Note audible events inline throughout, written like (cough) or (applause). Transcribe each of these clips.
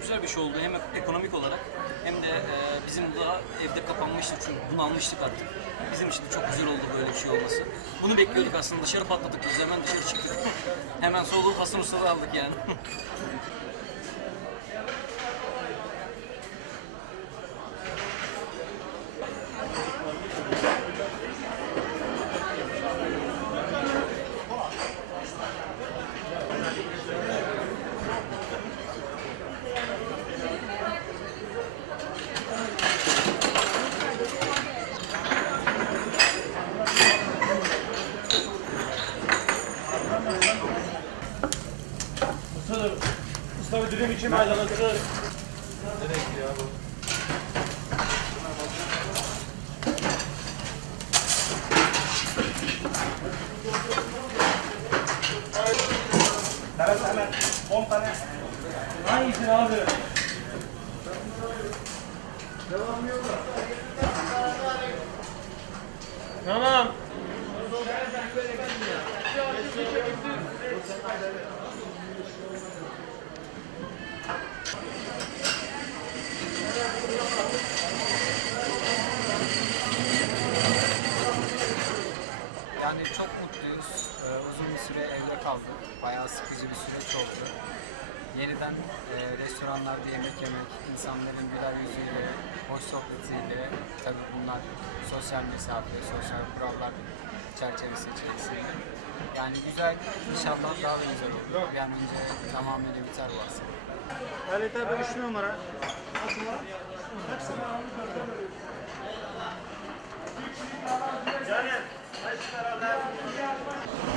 Güzel bir şey oldu hem ekonomik olarak hem de e, bizim daha evde kapanmıştık çünkü bunalmıştık artık. Bizim için de çok güzel oldu böyle bir şey olması. Bunu bekliyorduk aslında dışarı patladık biz hemen dışarı çıktık. hemen soluğu Hasan aldık yani. (laughs) Mustafa, Mustafa dürüm için maydanozu. Evet hemen 10 tane. Hangisi abi? Tamam. Yani çok mutluyuz. Ee, uzun bir süre evde kaldık. Bayağı sıkıcı bir süreç oldu. Yeniden e, restoranlarda yemek yemek, insanların güler yüzüyle, hoş sohbetiyle, tabii bunlar sosyal mesafe, sosyal kurallar çerçevesi içerisinde. Yani güzel, inşallah daha da güzel olur. Bir an önce tamamıyla biter bu aslında. Halit abi 3 numara.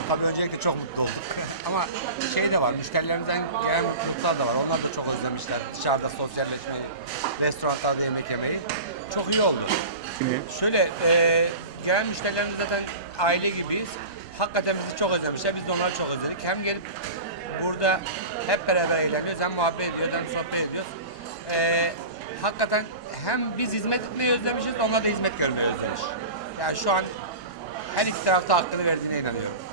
Tabii öncelikle çok mutlu olduk. (laughs) Ama şey de var, müşterilerimizden gelen mutluluklar da var. Onlar da çok özlemişler. Dışarıda sosyalleşmeyi, restoranlarda yemek yemeyi. Çok iyi oldu. Şöyle, e, gelen müşterilerimiz zaten aile gibiyiz. Hakikaten bizi çok özlemişler. Biz de onları çok özledik. Hem gelip burada hep beraber eğleniyoruz. Hem muhabbet ediyoruz hem sohbet ediyoruz. E, hakikaten hem biz hizmet etmeyi özlemişiz, onlar da hizmet görmeyi özlemiş. Yani şu an her iki tarafta hakkını verdiğine inanıyorum.